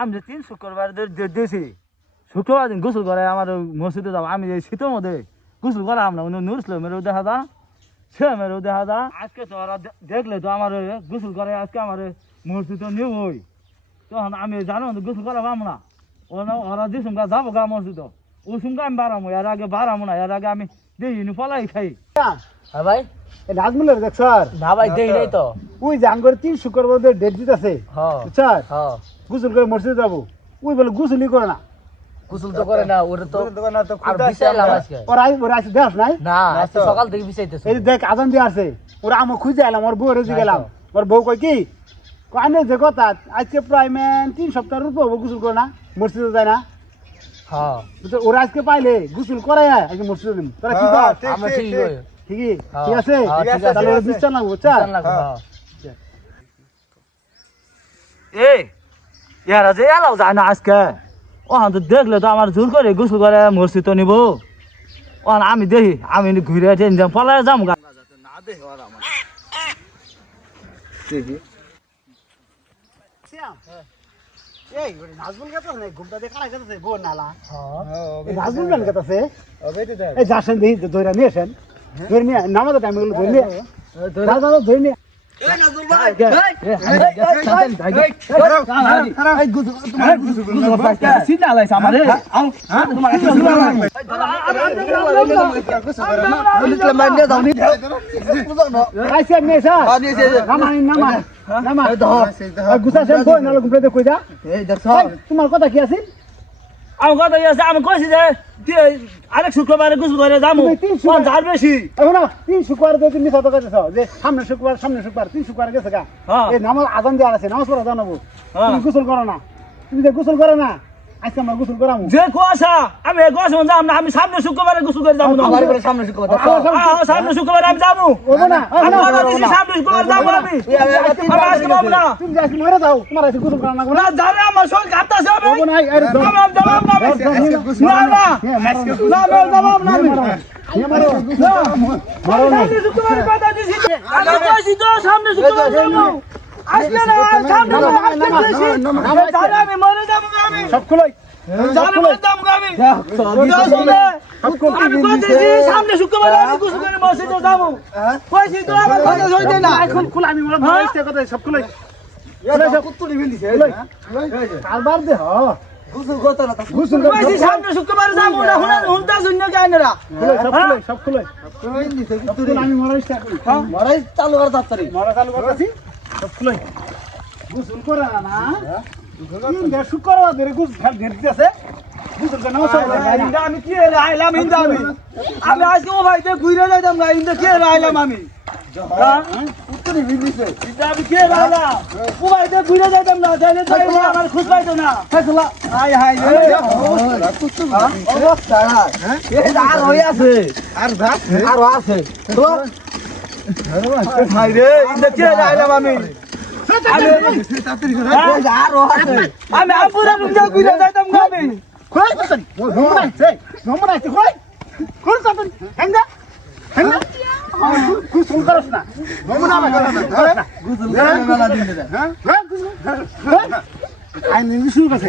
আমি যে তিন শুক্রবার দিয়েছি শুক্রবার দিন গোসল করে আমার মসজিদে যাব। আমি এই শীতের মধ্যে গোসল করাম না। উনি নুর ইসলামেরও দেখা দা সে মেরেও দেখা দা আজকে তো ওরা দেখলে তো আমার গোসল করে আজকে আমার মসজিদে নিউ হই তখন আমি জানো গোসল করা পাবো না। ওরা ওরা যে সঙ্গে যাব গা মসজিদ। ওই সঙ্গে আমি বাড়াবো এর আগে বাড়াবো না এর আগে আমি দেখি পলাই খাই। হ্যাঁ ভাই নাজমুলের দেখ স্যার। না ভাই দেই নাই তো। ওই জাঙ্গর তিন শুক্রবার ডেট দিতেছে। হ্যাঁ। স্যার। হ্যাঁ। গোসল করে মসজিদে যাব। ওই বলে গোসলই করে না। গোসল তো করে না ওরে তো আর বিছাইলাম আজকে ওরা আই ওরা আসে দেখ নাই? না আজকে সকাল থেকে বিছাইতেছে এই দেখ আজান দিয়ে আসে ওরা আমার খুঁজে এলাম ওর বউ রেজি গেলাম। ওর বউ কয় কি? কানে যে কথা আজকে প্রায় ম্যান তিন সপ্তাহের উপর হবে গোসল করে না মসজিদে যায় না। হ্যাঁ। তো ওরা আজকে পাইলে গোসল করাই আজকে মসজিদে দিন তোরা কি কর? আমরা ঠিক হই ঠিকই? হ্যাঁ, ঠিক আছে? হ্যাঁ, আছে, তাহলে আছে। লাগবো বুঝছা জান লাগবে এ ইয়ারা যে এলাও যায় না আজকে। ওখান তো দেখলে তো আমার জোর করে গোসল করে মসজিদ তো নিব। ওখান আমি দেখি আমি ঘুরে ট্রেন যাম পলায় যাম গা। না দেখি ওরা আমার দেখি এই নাজমুল কথা নাই ঘুমটা দিয়ে কারা কথা বউ নালা নাজমুল গান কথা এই যাসেন দেখি ধরে নিয়ে ধরে নিয়ে নামাজের টাইমে ধরে নিয়ে দাদা দাদা ধরে নিয়ে তোমার কথা কি আছে আমার কথা আছে? আমি কইছি যে তুই আরেক শুক্রবারে গোসল করে যাব ঝাড় বেশি। এখন তিন শুক্রবার দিয়ে মিশা তো কাছে যে সামনে শুক্রবার সামনে শুক্রবার তিন শুক্রবার গেছে গা। হ্যাঁ। এই নামাজ আজান দেওয়ার আছে নামাজ পড়া জানাব। হ্যাঁ। তুমি গোসল করো না। তুমি যে গোসল করো না আজকে আমরা গোসল করামু? যে কুয়াশা আমি কুয়াশা যাম না আমি সামনে শুক্রবারে গোসল করে যাব সামনে শুক্রবার। আ, সামনে শুক্রবারে। আমি যাব। না আমি সামনে শুক্রবারে যাব আমি। আমি আজকে যাব না। তুমি আজকে মরে যাও। তোমার আজকে গোসল করা না। না জানে আমার শরীর আমি ওবো না। আমি যাব না আমি না না হ্যাঁ। না না যাব না আমি। হ্যাঁ, মারো। মারো না। সামনে শুক্রবারে কথা দিছি। সামনে শুক্রবারে যাব। জানে আমি মরে যাব আমি সব খুলোই জানে মরে যাব আমি আমি কইছি সামনে শুক্রবারে আমি গোসল করে মসজিদে যাব। কইছি তো আমার কথা শুনতে না। এখন খুলে আমি মনে হ্যাঁ? কথা করে সামনে শুক্রবারে যাব না হুনতা শূন্য গায়নারা খুলোই, সব খুলোই সব খুলোই। সব খুলোই, আমি মরার চেষ্টা করি মরাই চালু করা তাড়াতাড়ি। মরা চালু করতেছি? সব খুলোই গোসল করে না। শুক্রবার ধরে গোসল খেল ঘের দিতেছে আমি কি আইলাম আমি? আমি আজকে ও ভাইতে ঘুরে যাইতাম না ইন্দা কি আইলাম আমি? হ্যাঁ? ভাইতে ঘুরে যাইতাম না আমার খুশ পাইতো না। হাই হাই রে। আর আছে। আর আছে। আমি আপুরা ঘুরে যাইতাম না আমি কই বসন নমরা আছে নমরা আছে কই কোন সাপন হেঙ্গা হেঙ্গা গোসল করছ না নমরা না গোসল মেলা দিন দে হ্যাঁ হ্যাঁ আই নিবি শুরু করছে।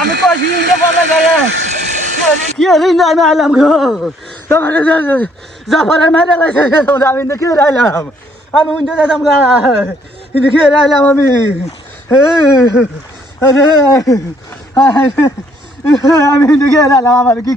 আমি কইছি ইন্দা বলা যায়? কি ইন্দা, আমি আইলাম গো। তোমার জাফারে মেরে লাইছে আমি ইন্দা কি রে আইলাম? আমি ইন্দা যেতাম গা। ইন্দা কি রে আইলাম আমি? আমি ইন্দা কি আইলাম আমার? কি